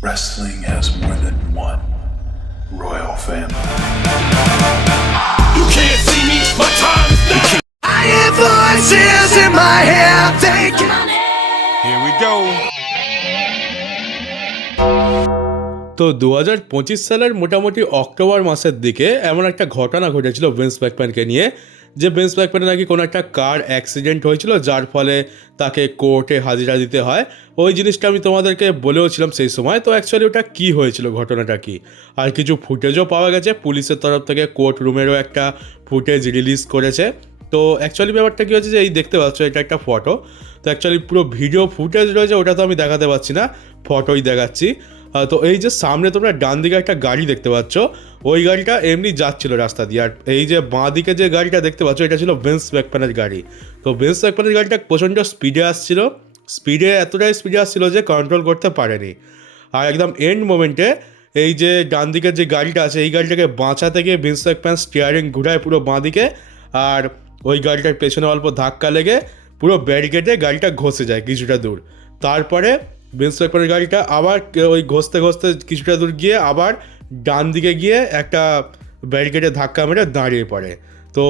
Wrestling has more than one royal family. You can't see me, my time is now. I hear voices in my head thinking. Here we go. তো 2025 সালের মোটামুটি October মাসের দিকে এমন একটা ঘটনা ঘটেছিল ভিন্স ম্যাকম্যানকে নিয়ে, যে ভিন্স ম্যাকম্যানের নাকি কোনো একটা কার অ্যাক্সিডেন্ট হয়েছিল, যার ফলে তাকে কোর্টে হাজিরা দিতে হয়। ওই জিনিসটা আমি তোমাদেরকে বলেও ছিলাম সেই সময়। তো অ্যাকচুয়ালি ওটা কী হয়েছিল, ঘটনাটা কী, আর কিছু ফুটেজও পাওয়া গেছে। পুলিশের তরফ থেকে কোর্ট রুমেরও একটা ফুটেজ রিলিজ করেছে। তো অ্যাকচুয়ালি ব্যাপারটা কী হচ্ছে যে এই দেখতে পাচ্ছ, এটা একটা ফটো। তো অ্যাকচুয়ালি পুরো ভিডিও ফুটেজ রয়েছে, ওটা তো আমি দেখাতে পারছি না, ফটোই দেখাচ্ছি। তো এই যে সামনে তোমরা ডান দিকে একটা গাড়ি দেখতে পাচ্ছ, ওই গাড়িটা এমনি যাচ্ছিল রাস্তা দিয়ে। আর এই যে বাঁ দিকে যে গাড়িটা দেখতে পাচ্ছ, এটা ছিল ভিন্স ম্যাকম্যানের গাড়ি। তো ভিন্স ম্যাকম্যানের গাড়িটা প্রচণ্ড স্পিডে আসছিল, এতটাই স্পিডে আসছিল যে কন্ট্রোল করতে পারেনি। আর একদম এন্ড মোমেন্টে এই যে ডান দিকের যে গাড়িটা আছে, এই গাড়িটাকে বাঁচাতে গিয়ে ভিন্স ম্যাকম্যান স্টিয়ারিং ঘুরায় পুরো বাঁ দিকে, আর ওই গাড়িটার পেছনে অল্প ধাক্কা লেগে পুরো ব্যারিকেডে গাড়িটা ঘষে যায় কিছুটা দূর। তারপরে ভিন্স ম্যাকম্যানের গাড়িটা আবার ওই ঘষতে কিছুটা দূর গিয়ে আবার ডান দিকে গিয়ে একটা ব্যারিকেডে ধাক্কা মেরে দাঁড়িয়ে পড়ে। তো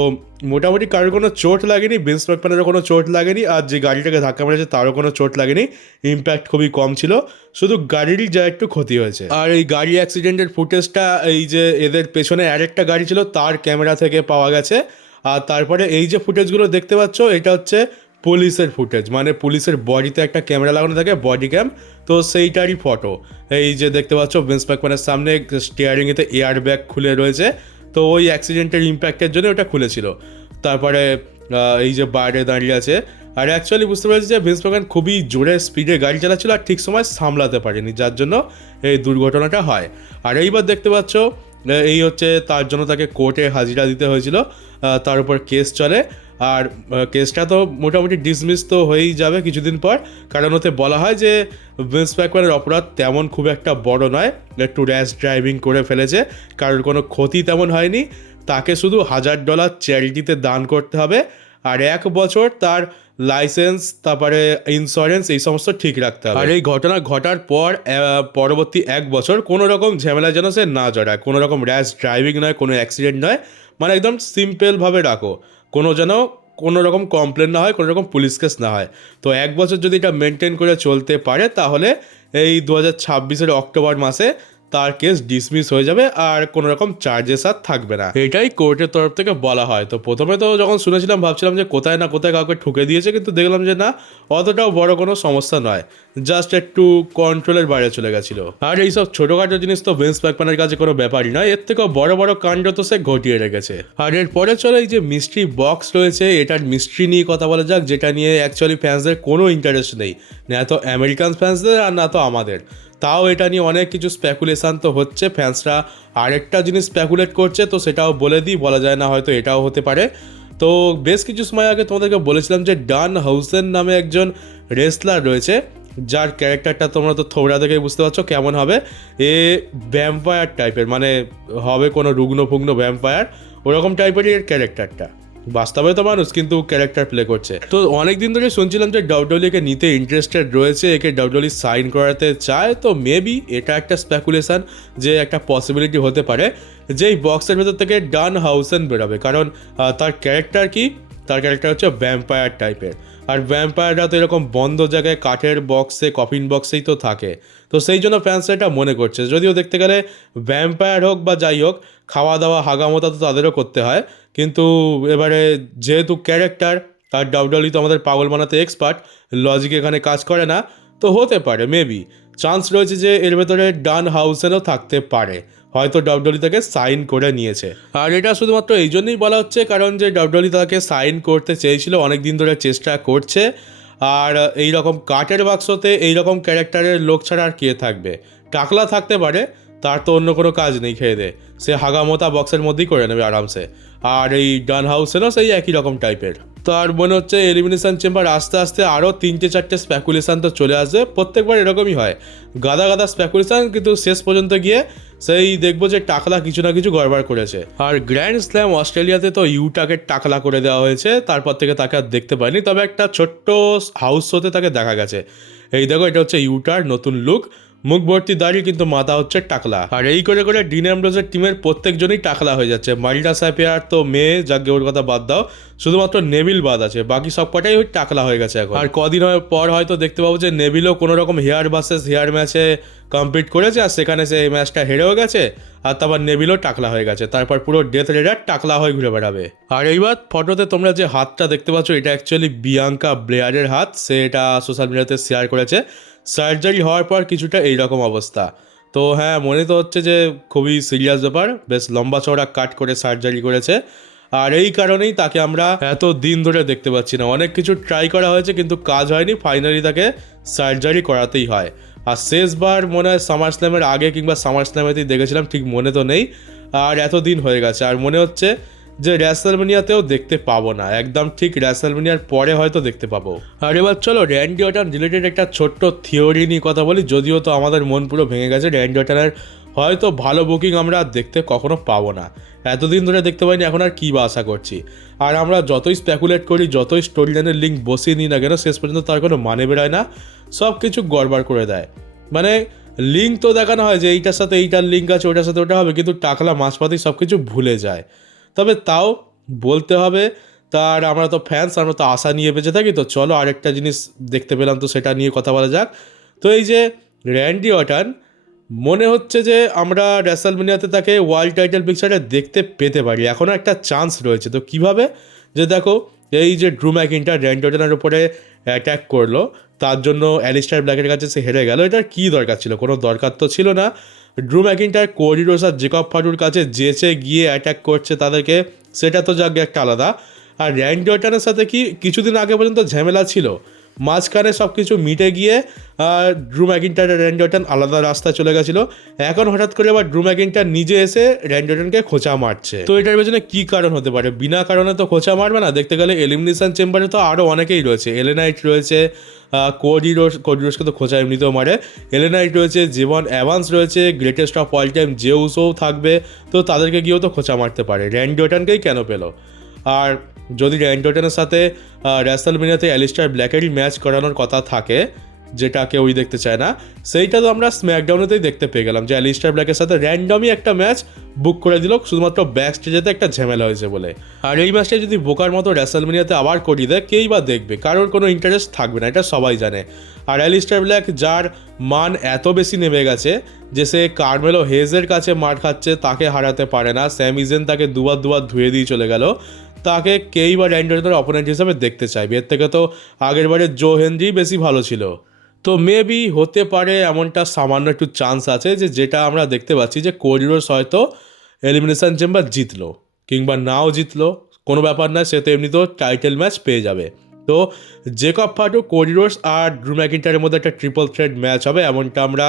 মোটামুটি কারোর কোনো চোট লাগেনি, ভিন্স ম্যাকম্যানেরও কোনো চোট লাগেনি, আর যে গাড়িটাকে ধাক্কা মেরেছে তারও কোনো চোট লাগেনি। ইম্প্যাক্ট খুবই কম ছিল, শুধু গাড়িরই যা একটু ক্ষতি হয়েছে। আর এই গাড়ি অ্যাক্সিডেন্টের ফুটেজটা এই যে এদের পেছনে আরেকটা গাড়ি ছিল তার ক্যামেরা থেকে পাওয়া গেছে। আর তারপরে এই যে ফুটেজগুলো দেখতে পাচ্ছ, এটা হচ্ছে পুলিশের ফুটেজ, মানে পুলিশের বডিতে একটা ক্যামেরা লাগানো থাকে, বডি ক্যাম। তো সেইটারই ফটো এই যে দেখতে পাচ্ছ, ভিন্স ম্যাকম্যানের সামনে স্টিয়ারিংয়েতে এয়ার ব্যাগ খুলে রয়েছে। তো ওই অ্যাক্সিডেন্টের ইম্প্যাক্টের জন্য ওটা খুলেছিল। তারপরে এই যে বাইরে দাঁড়িয়ে আছে। আর অ্যাকচুয়ালি বুঝতে পারছি যে ভিন্স ম্যাকম্যান খুবই জোরে স্পিডে গাড়ি চালাচ্ছিল আর ঠিক সময় সামলাতে পারেনি, যার জন্য এই দুর্ঘটনাটা হয়। আর এইবার দেখতে পাচ্ছ, এই হচ্ছে তার জন্য তাকে কোর্টে হাজিরা দিতে হয়েছিল, তার উপর কেস চলে। আর কেসটা তো মোটামুটি ডিসমিস তো হয়েই যাবে কিছুদিন পর, কারণ ওতে বলা হয় যে ভিন্স ম্যাকম্যানের অপরাধ তেমন খুব একটা বড় নয়, একটু র্যাশ ড্রাইভিং করে ফেলেছে, কারোর কোনো ক্ষতি তেমন হয়নি, তাকে শুধু $1000 চ্যারিটিতে দান করতে হবে, আর 1 বছর তার লাইসেন্স, তারপরে ইন্স্যুরেন্স, এই সমস্ত ঠিক রাখতে হবে। আর এই ঘটনা ঘটার পর পরবর্তী 1 বছর কোনো রকম ঝামেলা যেন সে না জড়ায়, কোনো রকম র্যাশ ড্রাইভিং নয়, কোনো অ্যাক্সিডেন্ট নয়, মানে একদম সিম্পলভাবে রাখো, কোনো রকম কমপ্লেন না হয়, কোনো রকম পুলিশ কেস না হয়। তো 1 বছর যদি এটা মেনটেন করে চলতে পারে, তাহলে এই 2026 অক্টোবর মাসে তার কেস ডিসমিস হয়ে যাবে, আর কোনো রকম চার্জেস আর থাকবে না, এটাই কোর্টের তরফ থেকে বলা হয়। তো প্রথমে তো যখন শুনেছিলাম ভাবছিলাম যে কোথায় না কোথায় কাউকে ঠুকে দিয়েছে, কিন্তু দেখলাম যে না, অতটাও বড় কোনো সমস্যা নয়, জাস্ট একটু কন্ট্রোলের বাইরে চলে গেছিলো। আর এইসব ছোটোখাটো জিনিস তো ভিন্স ম্যাকম্যানের কাছে কোনো ব্যাপারই নয়, এর থেকেও বড় বড় কাণ্ড তো সে ঘটিয়ে রেখেছে। আর এরপরে চলো এই যে মিস্ট্রি বক্স রয়েছে, এটার মিস্ট্রি নিয়ে কথা বলা যাক, যেটা নিয়ে অ্যাকচুয়ালি ফ্যান্সদের কোনো ইন্টারেস্ট নেই, না তো আমেরিকান ফ্যান্সদের আর না তো আমাদের। তাও এটা নিয়ে অনেক কিছু স্পেকুলেশান তো হচ্ছে, ফ্যান্সরা আরেকটা জিনিস স্পেকুলেট করছে, তো সেটাও বলে দিই, বলা যায় না হয়তো এটাও হতে পারে। তো বেশ কিছু সময় আগে তোমাদেরকে বলেছিলাম যে ডান হাউসেন নামে একজন রেসলার রয়েছে, যার ক্যারেক্টারটা তোমরা তো থোবরা থেকে বুঝতে পারছো কেমন হবে। এ ভ্যাম্পায়ার টাইপের, মানে হবে কোনো রুগ্ন ফুগ্ন ভ্যাম্পায়ার, ওরকম টাইপেরই এর ক্যারেক্টারটা। বাস্তবে তো মানুষ, কিন্তু ক্যারেক্টার প্লে করছে। তো অনেক দিন ধরে শুনছিলাম যে ডাব্লিউডব্লিউকে নিতে ইন্টারেস্টেড রয়েছে, একে ডাব্লিউডব্লিউ সাইন করাতে চায়। তো মেবি এটা একটা স্পেকুলেশন যে একটা পসিবিলিটি হতে পারে যে এই বক্সের ভেতর থেকে ডান হাউসেন বেরোবে, কারণ তার ক্যারেক্টার কি, তার ক্যারেক্টার হচ্ছে ভ্যাম্পায়ার টাইপের। আর ভ্যাম্পায়াররা তো এরকম বন্ধ জায়গায় কাঠের বক্সে, কফিন বক্সেই তো থাকে। তো সেই জন্য ফ্যান্সরা এটা মনে করছে, যদিও দেখতে গেলে ভ্যাম্পায়ার হোক বা যাই হোক, খাওয়া দাওয়া হাগামতা তো তাদেরও করতে হয়, কিন্তু এবারে যেহেতু ক্যারেক্টার, আর ডাব্লিউডব্লিউ তো আমাদের পাগল বানাতে এক্সপার্ট, লজিক এখানে কাজ করে না। তো হতে পারে, মেবি চান্স রয়েছে যে এর ভেতরে ডান হাউসেনও থাকতে পারে, হয়তো ডাব্লিউডব্লিউ তাকে সাইন করে নিয়েছে। আর এটা শুধুমাত্র এই জন্যই বলা হচ্ছে কারণ যে ডাব্লিউডব্লিউ তাকে সাইন করতে চেয়েছিল, অনেক দিন ধরে চেষ্টা করছে। আর এই রকম কাঠের বাক্সতে এই রকম ক্যারেক্টারের লোক ছাড়া আর কে থাকবে? টাকলা থাকতে পারে, তার তো অন্য কোনো কাজ নেই খেয়ে দে, সে হাগামোতা বক্সের মধ্যেই করে নেবে আরামসে। আর এই ডান হাউসেনও সেই একই রকম টাইপের। তো আর মনে হচ্ছে এলিমিনেশন চেম্বার আস্তে আস্তে আরও 3-4টে স্পেকুলেশান তো চলে আসবে, প্রত্যেকবার এরকমই হয়, গাদা গাদা স্পেকুলেশান, কিন্তু শেষ পর্যন্ত গিয়ে সেই দেখবো যে টাকলা কিছু না কিছু গড়বড় করেছে। আর গ্র্যান্ড স্ল্যাম অস্ট্রেলিয়াতে তো ইউটাকে টাকলা করে দেওয়া হয়েছে, তারপর থেকে তাকে আর দেখতে পাইনি, তবে একটা ছোট্ট হাউস শোতে তাকে দেখা গেছে। এই দেখো, এটা হচ্ছে ইউটার নতুন লুক, মুখ ভর্তি দাড়ি কিন্তু মাথা হচ্ছে টাকলা। আর এই করে করে ডিন অ্যামব্রোজের টিমের প্রত্যেকজনই টাকলা হয়ে যাচ্ছে। মারিনা স্যাপিয়ার তো মেয়ে, যাকে ওর কথা বাদ দাও, শুধুমাত্র নেভিল বাদ আছে, বাকি সব কটাই ওই টাকলা হয়ে গেছে এখন। আর কদিন পর হয়তো দেখতে পাবো যে নেভিলও কোনো রকম হেয়ার ভার্সেস হেয়ার ম্যাচে কমপ্লিট করেছে, আর সেখানে সে এই ম্যাচটা হেরেও গেছে, আর তারপর নেভিলও টাকলা হয়ে গেছে, তারপর পুরো ডেথ রেডার টাকলা হয়ে ঘুরে বেড়াবে। আর এইবার ফটোতে তোমরা যে হাতটা দেখতে পাচ্ছ, এটা অ্যাকচুয়ালি বিয়াঙ্কা ব্লেয়ারের হাত। সে এটা সোশ্যাল মিডিয়াতে শেয়ার করেছে। সার্জারি হওয়ার পর কিছুটা এইরকম অবস্থা। তো হ্যাঁ, মনে তো হচ্ছে যে খুবই সিরিয়াস ব্যাপার, বেশ লম্বা চওড়া কাট করে সার্জারি করেছে। আর এই কারণেই তাকে আমরা এত দিন ধরে দেখতে পাচ্ছি না। অনেক কিছু ট্রাই করা হয়েছে কিন্তু কাজ হয়নি, ফাইনালি তাকে সার্জারি করাতেই হয়। আর শেষবার মনে হয় সামার স্ল্যামের আগে কিংবা সামার স্ল্যামেতেই দেখেছিলাম, ঠিক মনে তো নেই। আর এত দিন হয়ে গেছে, আর মনে হচ্ছে যে রেসলম্যানিয়াতেও দেখতে পাবো না, একদম ঠিক রেসলম্যানিয়ার পরে হয়তো দেখতে পাবো। আর এবার চলো র্যান্ডি অর্টন রিলেটেড একটা ছোট্ট থিওরি নিয়ে কথা বলি। যদিও তো আমাদের মন পুরো ভেঙে গেছে, র্যান্ডি অর্টনের হয়তো ভালো বুকিং আমরা দেখতে কখনো পাবো না। এতদিন ধরে দেখতে পাইনি, এখন আর কী বা আশা করছি। আর আমরা যতই স্পেকুলেট করি, যতই স্টোরি লাইনের লিঙ্ক বসিয়ে নিই না কেন, শেষ পর্যন্ত তার কোনো মানে বেরোয় না, সব কিছু গড়বড় করে দেয়। মানে লিঙ্ক তো দেখানো হয় যে এইটার সাথে এইটার লিঙ্ক আছে, ওটার সাথে ওটা হবে, কিন্তু টাকলা মাঝপাতি সব কিছু ভুলে যায়। তবে তাও বলতে হবে, তার আমরা তো ফ্যান্স, আমরা তো আশা নিয়ে বেঁচে থাকি। তো চলো আরেকটা জিনিস দেখতে পেলাম, তো সেটা নিয়ে কথা বলা যাক। তো এই যে র্যান্ডি অর্টন, মনে হচ্ছে যে আমরা রেসলম্যানিয়াতে তাকে ওয়ার্ল্ড টাইটেল পিকচারে দেখতে পেতে পারি, এখনও একটা চান্স রয়েছে। তো কিভাবে? যে দেখো, এই যে ড্রু ম্যাকিন্টায়ার র্যান্ডি অর্টনের উপরে অ্যাট্যাক করলো, তার জন্য অ্যালিস্টার ব্ল্যাকের কাছে সে হেরে গেল। এটার কী দরকার ছিল? কোনো দরকার তো ছিল না। ড্রু ম্যাকিন্টায়ার কোডি রোডস আর জেকব ফাটুর কাছে যেচে গিয়ে অ্যাট্যাক করছে তাদেরকে, সেটা তো যাক একটা আলাদা। আর র্যান্ডি অর্টনের সাথে কি কিছুদিন আগে পর্যন্ত ঝামেলা ছিল, মাঝখানে সব কিছু মিটে গিয়ে ড্রু ম্যাকিন্টায়ার আর র্যান্ডি অর্টন আলাদা রাস্তায় চলে গেছিলো। এখন হঠাৎ করে আবার ড্রু ম্যাকিন্টায়ার নিজে এসে র্যান্ডি অর্টনকে খোঁচা মারছে। তো এটার পেছনে কী কারণ হতে পারে? বিনা কারণে তো খোঁচা মারবে না। দেখতে গেলে এলিমিনেশন চেম্বারে তো আরও অনেকেই রয়েছে, এলেনাইট রয়েছে, কোডি রোডসকে তো খোঁচা এমনিতেও মারে, এলেনাইট রয়েছে, জেভন এভান্স রয়েছে, গ্রেটেস্ট অফ অল টাইম জেউসও থাকবে, তো তাদেরকে গিয়েও তো খোঁচা মারতে পারে। র্যান্ডি অর্টনকেই কেন পেলো? আর যদি র্যান্ডি অর্টনের সাথে রেসলম্যানিয়াতে অ্যালিস্টার ব্ল্যাকেরই ম্যাচ করানোর কথা থাকে, যেটা কেউই দেখতে চায় না, সেইটা তো আমরা স্ম্যাকডাউনেতেই দেখতে পেয়ে গেলাম যে অ্যালিস্টার ব্ল্যাকের সাথে র্যান্ডমই একটা ম্যাচ বুক করে দিল, শুধুমাত্র ব্যাক স্টেজেতে একটা ঝামেলা হয়েছে বলে। আর এই ম্যাচটা যদি বোকার মতো রেসলম্যানিয়াতে আবার করিয়ে দেয়, কেই বা দেখবে? কারোর কোনো ইন্টারেস্ট থাকবে না, এটা সবাই জানে। আর অ্যালিস্টার ব্ল্যাক, যার মান এত বেশি নেমে গেছে যে সে কার্মেলো হেজের কাছে মার খাচ্ছে, তাকে হারাতে পারে না। স্যামি জেন তাকে দুবার ধুয়ে দিয়ে চলে গেল, তাকে কেই বা র্যান্ডি অর্টনের অপোনেন্ট হিসাবে দেখতে চাইবে। এর থেকে তো আগেরবারে জো হেনরি বেশি ভালো ছিল। তো মেবি হতে পারে এমনটা সামান্য একটু চান্স আছে যে, যেটা আমরা দেখতে পাচ্ছি যে কোডি রোডস হয়তো এলিমিনেশন চেম্বার জিতলো কিংবা নাও জিতলো, কোনো ব্যাপার না, সে তো এমনিতেও টাইটেল ম্যাচ পেয়ে যাবে। তো জেকব ফাটু, কোডি রোডস আর ড্রু ম্যাকিন্টায়ারের মধ্যে একটা ট্রিপল থ্রেট ম্যাচ হবে, এমনটা আমরা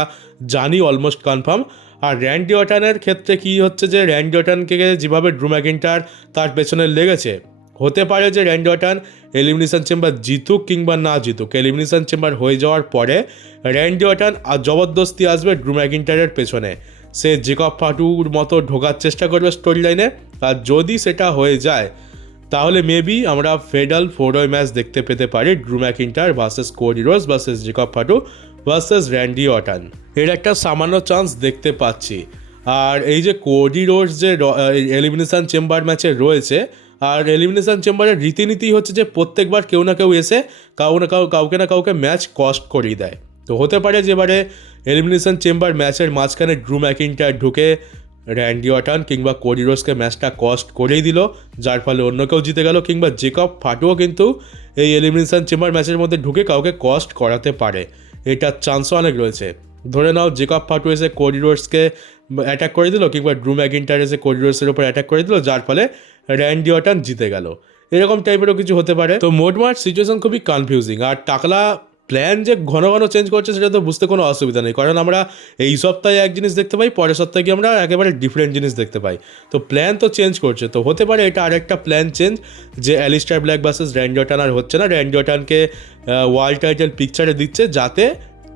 জানি, অলমোস্ট কনফার্ম। আর র্যান্ডি অর্টনের ক্ষেত্রে কী হচ্ছে যে, র্যান্ডি অর্টনকে যেভাবে ড্রু ম্যাকিন্টায়ার তার পেছনে লেগেছে, হতে পারে যে র্যান্ডি অর্টন এলিমিনেশন চেম্বার জিতুক কিংবা না জিতুক, এলিমিনেশন চেম্বার হয়ে যাওয়ার পরে র্যান্ডি অর্টন আর জবরদস্তি আসবে ড্রু ম্যাকিন্টায়ারের পেছনে, সে জেকব ফাটুর মতো ঢোকার চেষ্টা করবে স্টোরি লাইনে। আর যদি সেটা হয়ে যায়, তাহলে মেবি আমরা ফেডাল 4-ওয়ে ম্যাচ দেখতে পেতে পারি, Drew McIntyre versus Cody Rhodes versus Jacob Fatu versus Randy Orton. এর একটা সামান্য চান্স দেখতে পাচ্ছি। আর এই যে কোডি রোডস যে এলিমিনেশন চেম্বার ম্যাচে রয়েছে, আর এলিমিনেশন চেম্বারের রীতিনীতি হচ্ছে যে প্রত্যেকবার কেউ না কেউ এসে কাউকে না কাউকে ম্যাচ কস্ট করিয়ে দেয়। তো হতে পারে যে এবারে এলিমিনেশন চেম্বার ম্যাচের মাঝখানে ড্রু ম্যাকিন্টায়ার ঢুকে র্যান্ডি অর্টন কিংবা কোডি রোডসকে ম্যাচটা কস্ট করেই দিল, যার ফলে অন্য কেউ জিতে গেল। কিংবা জেকব ফাটুও কিন্তু এই এলিমিনেশন চেম্বার ম্যাচের মধ্যে ঢুকে কাউকে কস্ট করাতে পারে, এটার চান্সও অনেক রয়েছে। ধরে নাও জেকব ফাটু এসে কোডি রোডসকে অ্যাটাক করে দিল, কিংবা ড্রু ম্যাকিন্টায়ার এসে কোডি রোডসের উপর অ্যাটাক করে দিল, যার ফলে র্যান্ডি অর্টন জিতে গেল, এরকম টাইপেরও কিছু হতে পারে। তো মোটমাট সিচুয়েশন খুবই কনফিউজিং। আর টাকলা প্ল্যান যে ঘন ঘন চেঞ্জ করছে, সেটা তো বুঝতে কোনো অসুবিধা নেই, কারণ আমরা এই সপ্তাহে এক জিনিস দেখতে পাই, পরের সপ্তাহে গিয়ে আমরা একেবারে ডিফারেন্ট জিনিস দেখতে পাই। তো প্ল্যান তো চেঞ্জ করছে, তো হতে পারে এটা আরেকটা প্ল্যান চেঞ্জ, যে Alistair Black versus Randy Orton আর হচ্ছে না, র্যান্ডি অর্টনকে ওয়ার্ল্ড টাইটেল পিকচারে দিচ্ছে যাতে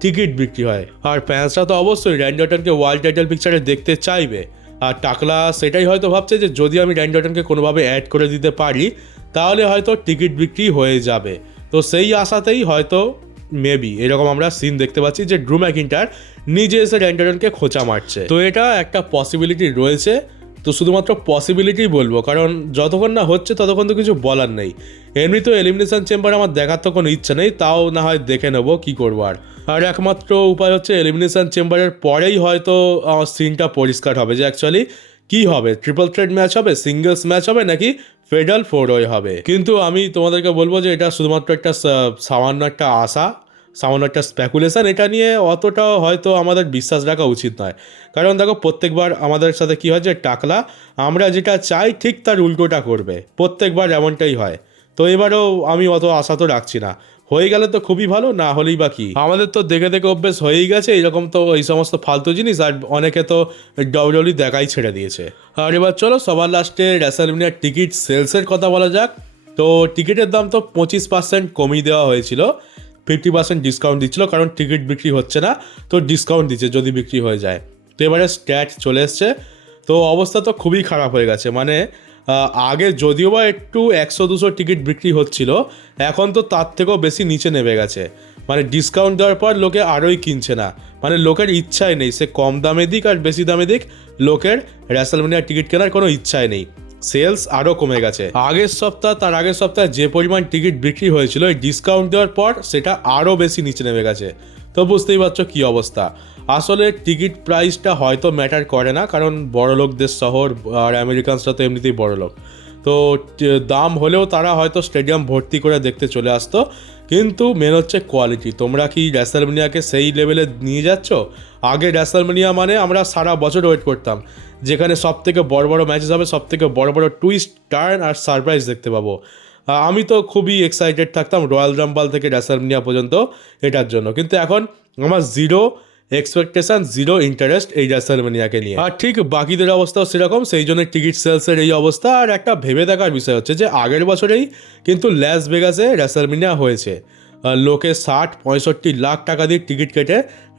টিকিট বিক্রি হয়। আর ফ্যান্সরা তো অবশ্যই র্যান্ডি অর্টনকে ওয়ার্ল্ড টাইটেল পিকচারে দেখতে চাইবে। আর টাকলা সেটাই হয়তো ভাবছে যে, যদি আমি র্যান্ডি অর্টনকে কোনোভাবে অ্যাড করে দিতে পারি, তাহলে হয়তো টিকিট বিক্রি হয়ে যাবে। তো সেই আশাতেই হয়তো মেবি এরকম আমরা সিন দেখতে পাচ্ছি যে ড্রু ম্যাকিন্টায়ার নিজে এসে র্যান্ডি অর্টনকে খোঁচা মারছে। তো এটা একটা পসিবিলিটি রয়েছে, তো শুধুমাত্র পসিবিলিটি বলবো, কারণ যতক্ষণ না হচ্ছে ততক্ষণ তো কিছু বলার নেই। এমনি তো এলিমিনেশন চেম্বার আমার দেখার তো কোনো ইচ্ছা নেই, তাও না হয় দেখে নেবো, কী করবো আর একমাত্র উপায় হচ্ছে এলিমিনেশন চেম্বারের পরেই হয়তো আমার সিনটা পরিষ্কার হবে যে অ্যাকচুয়ালি কী হবে, ট্রিপল থ্রেট ম্যাচ হবে, সিঙ্গলস ম্যাচ হবে নাকি ফেডাল ফোর ওয়ে হবে। কিন্তু আমি তোমাদেরকে বলবো যে এটা শুধুমাত্র একটা সামান্য একটা আশা, সামান্য একটা স্পেকুলেশন, এটা নিয়ে অতটাও হয়তো আমাদের বিশ্বাস রাখা উচিত নয়। কারণ দেখো প্রত্যেকবার আমাদের সাথে কী হয় যে টাকলা আমরা যেটা চাই ঠিক তার উল্টোটা করবে, প্রত্যেকবার এমনটাই হয়। তো এবারেও আমি অত আশা তো রাখছি না, হয়ে গেলে তো খুবই ভালো, না হলেই বা কি, আমাদের তো দেখে দেখে অভ্যেস হয়েই গেছে এরকম তো এই সমস্ত ফালতু জিনিস, আর অনেকে তো ডব্লিউডব্লিউ দেখাই ছেড়ে দিয়েছে। আর এবার চলো সবার লাস্টে রেসলম্যানিয়ার টিকিট সেলসের কথা বলা যাক। তো টিকিটের দাম তো 25% কমিয়ে দেওয়া হয়েছিল, 50% ডিসকাউন্ট দিচ্ছিল, কারণ টিকিট বিক্রি হচ্ছে না, তো ডিসকাউন্ট দিচ্ছে যদি বিক্রি হয়ে যায়। তো এবারে স্ট্যাট চলে এসছে, তো অবস্থা তো খুবই খারাপ হয়ে গেছে। মানে আগে যদিও বা একটু 100-200 টিকিট বিক্রি হচ্ছিল, এখন তো তার থেকেও বেশি নিচে নেমে গেছে। মানে ডিসকাউন্ট দেওয়ার পর লোকে আরোই কিনছে না, মানে লোকের ইচ্ছাই নেই, সে কম দামে দিক আর বেশি দামে দিক, লোকের রেসলম্যানিয়ার টিকিট কেনার কোনো ইচ্ছাই নেই। সেলস আরও কমে গেছে। আগের সপ্তাহ তার আগের সপ্তাহে যে পরিমাণ টিকিট বিক্রি হয়েছিল এই ডিসকাউন্ট দেওয়ার পর সেটা আরও বেশি নিচে নেমে গেছে। তো বুঝতেই পারছো কী অবস্থা। আসলে টিকিট প্রাইসটা হয়তো ম্যাটার করে না, কারণ বড়লোকদের শহর আর আমেরিকানসরা তো এমনিতেই বড়লোক, তো দাম হলেও তারা হয়তো স্টেডিয়াম ভর্তি করে দেখতে চলে আসতো। কিন্তু মেন হচ্ছে কোয়ালিটি। তোমরা কি রেসলম্যানিয়াকে সেই লেভেলে নিয়ে যাচ্ছ? আগে রেসলম্যানিয়া মানে আমরা সারা বছর ওয়েট করতাম, যেখানে সব থেকে বড় বড় ম্যাচেস হবে, সব থেকে বড় বড় টুইস্ট, টার্ন আর সারপ্রাইজ দেখতে পাবো। আমি তো খুবই এক্সাইটেড থাকতাম রয়্যাল রাম্বল থেকে রেসলম্যানিয়া পর্যন্ত এটার জন্য, কিন্তু এখন আমার জিরো এক্সপেকটেশন, জিরো ইন্টারেস্ট এই রেসলম্যানিয়াকে নিয়ে। আর ঠিক বাকিদের অবস্থাও সেরকম, সেই জন্য টিকিট সেলসের এই অবস্থা। আর একটা ভেবে দেখার বিষয় হচ্ছে যে আগের বছরেই কিন্তু লাস ভেগাসে রেসলম্যানিয়া হয়েছে, লোকে 60-65 লাখ টাকা দিয়ে টিকিট কেটে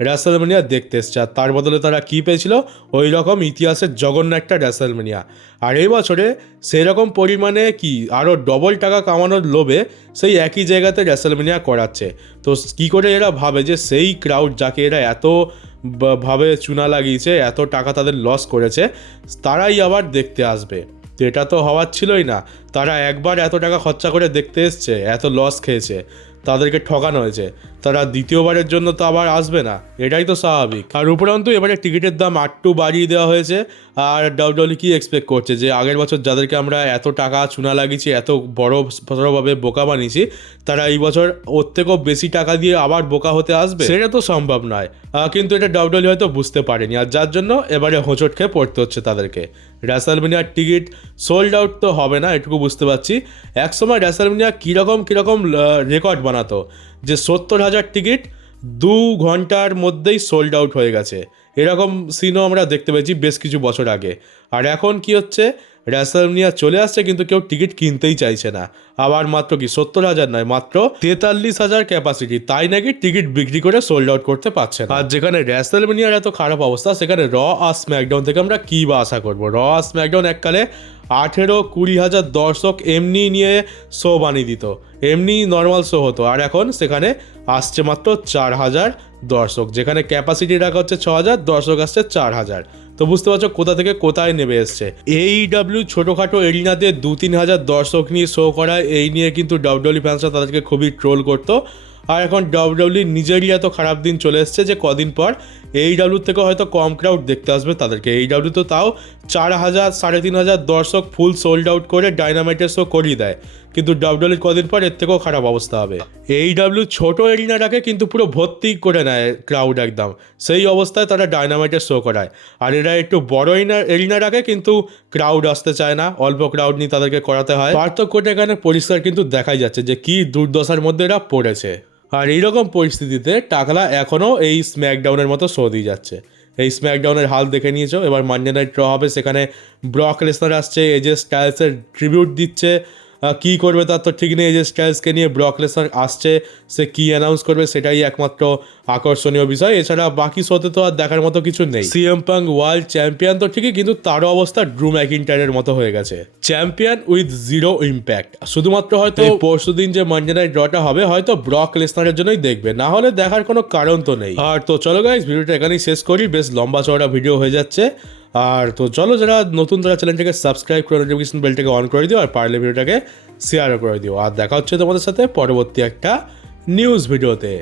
রেসলম্যানিয়া দেখতে এসছে, আর তার বদলে তারা কী পেয়েছিল? ওই রকম ইতিহাসের জঘন্য একটা রেসলম্যানিয়া। আর এই বছরে সেই রকম পরিমাণে কি আরও ডবল টাকা কামানোর লোভে সেই একই জায়গাতে রেসলম্যানিয়া করাচ্ছে। তো কী করে এরা ভাবে যে সেই ক্রাউড যাকে এরা এত ভাবে চুনা লাগিয়েছে, এত টাকা তাদের লস করেছে, তারাই আবার দেখতে আসবে? তো এটা তো হওয়ার ছিলই না। তারা একবার এত টাকা খরচা করে দেখতে এসছে, এত লস খেয়েছে, তাদেরকে ঠকানো হয়েছে, তারা দ্বিতীয়বারের জন্য তো আবার আসবে না, এটাই তো স্বাভাবিক। আর উপরন্তু এবারে টিকিটের দাম আরটু বাড়িয়ে দেওয়া হয়েছে। আর ডাব্লিউডব্লিউ কি এক্সপেক্ট করছে যে আগের বছর যাদেরকে আমরা এত টাকা চুনা লাগিয়েছি, এত বড়ভাবে বোকা বানিয়েছি, তারা এই বছর ওর থেকেও বেশি টাকা দিয়ে আবার বোকা হতে আসবে? সেটা তো সম্ভব নয়। কিন্তু এটা ডাব্লিউডব্লিউ হয়তো বুঝতে পারেনি, আর যার জন্য এবারে হোঁচট খেয়ে পড়তে হচ্ছে তাদেরকে। রেসলম্যানিয়ার টিকিট সোল্ড আউট তো হবে না, এটুকু বুঝতে পারছি। একসময় রেসলম্যানিয়া কীরকম রেকর্ড বানাতো যে 70,000 টিকিট 2 ঘন্টার মধ্যেই সোল্ড আউট হয়ে গেছে, এরকম সিনও আমরা দেখতে পেয়েছি বেশ কিছু বছর আগে। আর এখন কি হচ্ছে, রেসলম্যানিয়া চলে আসছে কিন্তু কেউ টিকিট কিনতেই চাইছে না। আবার মাত্র কি 70,000 নয়, মাত্র 43,000 ক্যাপাসিটি, তাই নাকি টিকিট বিক্রি করে সোল্ড আউট করতে পারছে না। আর যেখানে রেসলম্যানিয়ার এত খারাপ অবস্থা, সেখানে র আর স্ম্যাকডাউন থেকে আমরা কী বা আশা করবো? র আর স্ম্যাকডাউন এককালে 18-20 হাজার দর্শক এমনি নিয়ে শো বানিয়ে দিত, এমনি নর্মাল শো হতো। আর এখন সেখানে আসছে মাত্র 4,000 দর্শক, যেখানে ক্যাপাসিটি রাখা হচ্ছে 6,000, দর্শক আসছে 4,000। তো বুঝতে পারছো কোথা থেকে কোথায় নেমে এসছে। AEW ছোটোখাটো এরিনাতে 2-3 হাজার দর্শক নিয়ে শো করায়, এই নিয়ে কিন্তু ডাব্লিউডব্লিউ ফ্যান্সরা তাদেরকে খুবই ট্রোল করতো। আর এখন ডাব্লিউডব্লিউ নিজেরই এত খারাপ দিন চলে এসছে যে কদিন পর AEW থেকে হয়তো কম ক্রাউড দেখতে আসবে তাদেরকে। AEW তো তাও 4,000 3,500 দর্শক ফুল সোল্ড আউট করে ডাইনামাইটের শো করিয়ে দেয়, কিন্তু ডাব্লিউডব্লিউ কদিন পর এর থেকেও খারাপ অবস্থা হবে। AEW ছোটো এরিনাটাকে কিন্তু পুরো ভর্তি করে নেয় ক্রাউড একদম, সেই অবস্থায় তারা ডাইনামাইটের শো করায়। আর এরা একটু বড় এরিনা রাখে কিন্তু ক্রাউড আসতে চায় না, অল্প ক্রাউড নিয়ে তাদেরকে করাতে হয়। পার্থক্যটা এখানে পরিষ্কার কিন্তু দেখাই যাচ্ছে যে কী দুর্দশার মধ্যে এরা পড়েছে। আর এইরকম পরিস্থিতিতে টাকলা এখনও এই স্ম্যাকডাউনের মতো শো দিয়ে যাচ্ছে। এই স্ম্যাকডাউনের হাল দেখে নিয়েছো, এবার মানডে নাইট র হবে, সেখানে ব্রক লেসনার আসছে, এজে স্টাইলসের ট্রিবিউট দিচ্ছে। কী করবে তার তো ঠিক নেই, এজে স্টাইলসকে নিয়ে ব্রক লেসনার আসছে, সে কী অ্যানাউন্স করবে সেটাই একমাত্র আকর্ষণীয় বিষয়। এছাড়া বাকি শোতে তো আর দেখার মতো কিছু নেই। সিএম পাঙ্ক ওয়ার্ল্ড চ্যাম্পিয়ন তো ঠিকই, কিন্তু তারও অবস্থা ড্রু ম্যাকিন্টায়ারের মতো হয়ে গেছে, চ্যাম্পিয়ন উইথ জিরো ইম্প্যাক্ট। শুধুমাত্র হয়তো পরশুদিন যে মানডে নাইট ড্রটা হবে হয়তো ব্রক লেসনারের জন্যই দেখবে, না হলে দেখার কোনো কারণ তো নেই। আর তো চলো গাইস, ভিডিওটা এখানেই শেষ করি, বেশ লম্বা চওড়া ভিডিও হয়ে যাচ্ছে। আর তো চলো, যারা নতুন তারা চ্যানেলটাকে সাবস্ক্রাইব করে নোটিফিকেশন বেলটাকে অন করে দিও, আর পারলে ভিডিওটাকে শেয়ারও করে দিও। আর দেখা হচ্ছে তোমাদের সাথে পরবর্তী একটা নিউজ ভিডিওতে।